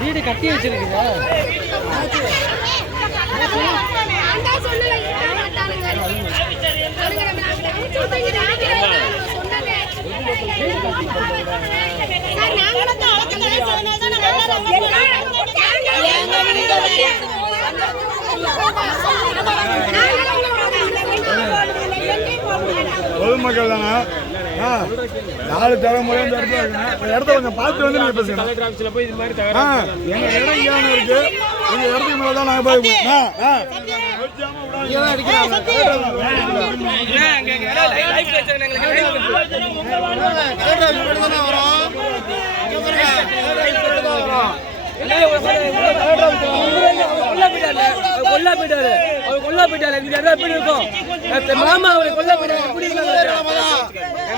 வீடு கட்டி வச்சிருக்கீங்க. பொதுமக்கள் தானே 4 தலைமுறை இந்த இடத்த கொஞ்சம் பார்த்து வந்து நீங்க பேசுங்க. கலெக்டர் ஆஃபீஸ்ல போய் இது மாதிரி எங்க இடம் இங்கே இருக்கு. எங்க இடத்துக்கு மேல தான் நாங்க போய் மாமா அவரை கொல்ல போயிட்டாங்க.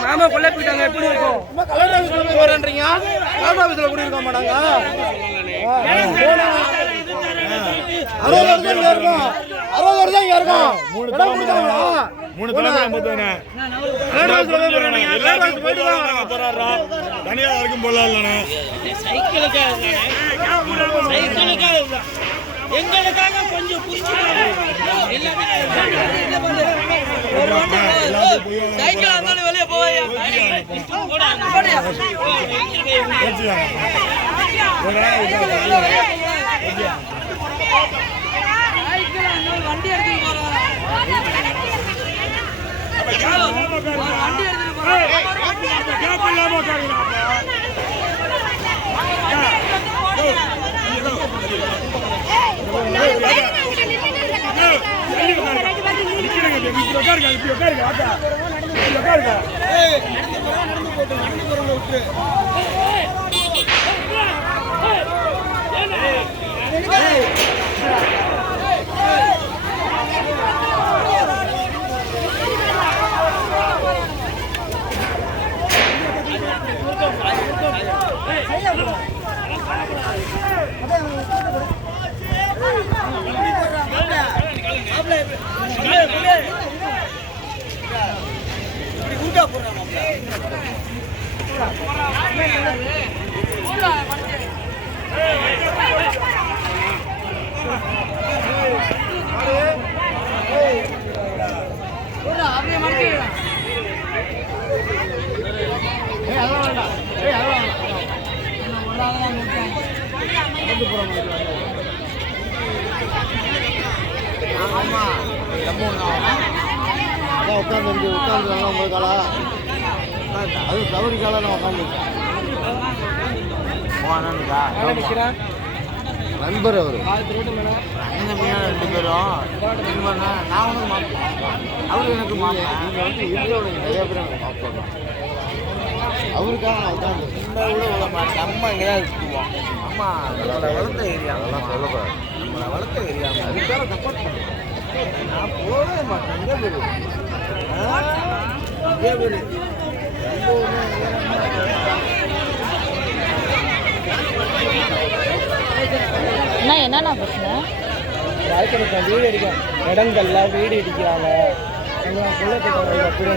மாமா கொல்ல போயிட்டாங்க. எப்படி இருக்கும்? கலெக்டர் ஆபீஸ்ல போறேன்றீங்க. கலெக்டர் ஆபீஸ்ல கூட இருக்க மாட்டாங்க. 60 வருஷம் இருக்கும். 60 வருஷம் இங்க இருக்கும். 3 தலைமுறை மொத்தம் தனியா இருக்கும் போல எங்களுக்காக கொஞ்சம் சைக்கிள் இருந்தாலும் வெளியே போவாயா வண்டி எடுத்துட்டு உட்காந்து அது தவறி காலம் நான் உட்காந்து நண்பர் அவர் 2 பேரும் நான் உனக்கு மாட்டேன். அவரு எனக்கு மாட்டேன். நீங்கள் வந்து இந்தியாவில் நிறைய பேர் எனக்கு மாப்பிடுறோம். அவருக்காக நான் உட்காந்து இந்த விட விட மாட்டேன். அம்மா இங்கே தான் இருக்குவோம். அம்மா நம்மளை வளர்த்த ஏரியா. அதெல்லாம் சொல்லக்கூடாது. நம்மளை வளர்த்த ஏரியா. அதுக்காக சப்போர்ட் பண்ணுறேன். நான் போகவே மாட்டேன். இதே பேர் இதே பேர் என்னண்ணா பிரச்சனை? வீடு அடிக்க இடங்கள்ல வீடு இடிக்கிறாங்க. எப்படி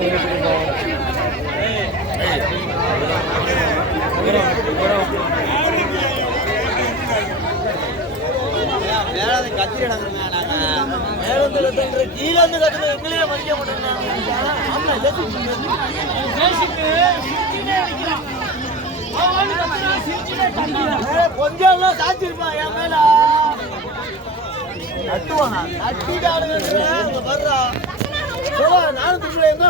கொஞ்சம் சாச்சிருப்பான் என் மேல நட்டுவானா நட்டிட்டு வர்றா நானும் திரும்ப எங்க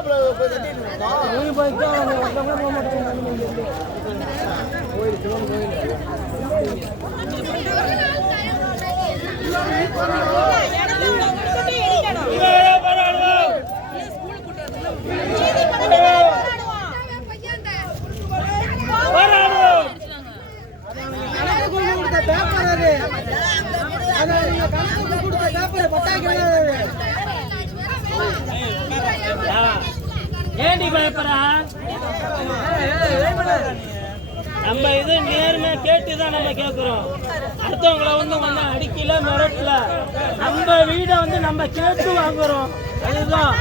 ஏண்டி பயப்படுறா? நம்ம இது நேர்மையா கேட்டுதான் நம்ம கேட்கிறோம். அடுத்தவங்களை வந்து அடிக்கல மிரட்டல. நம்ம வீடை வந்து நம்ம கேட்டு வாங்குறோம். அதுதான்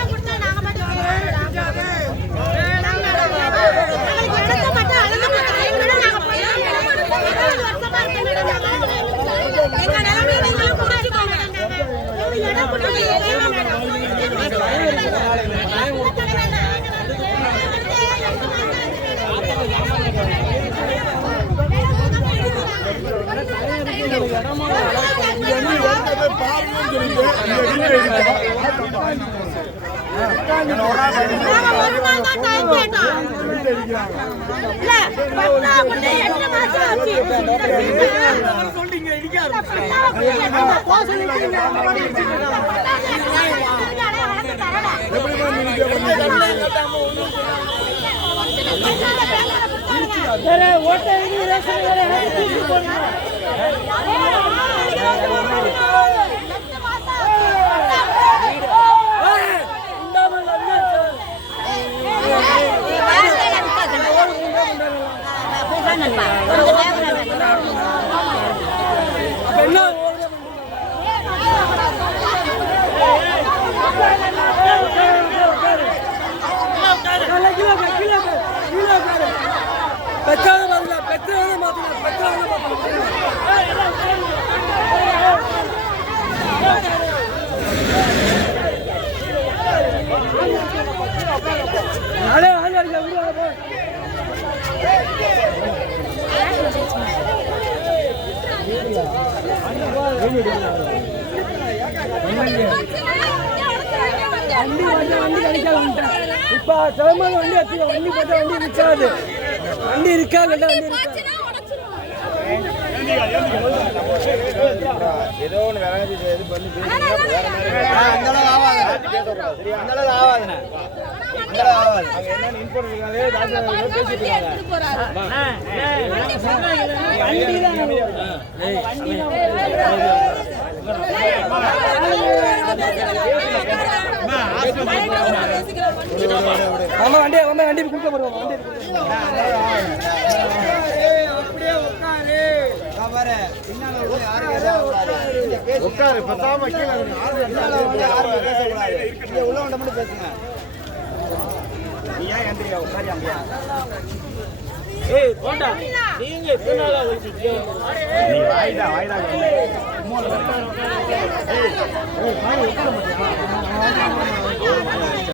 இப்ப சிரமமான வண்டி வச்சு வண்டி பார்த்தா வண்டி நிற்காது. வண்டி இருக்கா இல்ல வண்டி இருக்கா? ஏதோ ஒன்று வேற இது பண்ணி அந்த அளவு ஆகாது. அந்த அளவு ஆகாதுண்ணே. அந்த அளவு ஆகாது. அங்கே என்னன்னு இன்ஃபார்ம் இருக்காங்க டாக்டர் பேசிட்டு ஆமா வண்டி கொடுக்க போறோம். உட்காரு பத்தாம கீழே உள்ள வந்த மட்டும் பேசுங்க. நீ ஏன் எந்திரியா உட்காரியா ஏய் போண்டா நீங்க எத்தனால வச்சிட்டீங்க? நீ வாய்டா ஏய் பாரு உட்கார மாட்டியா?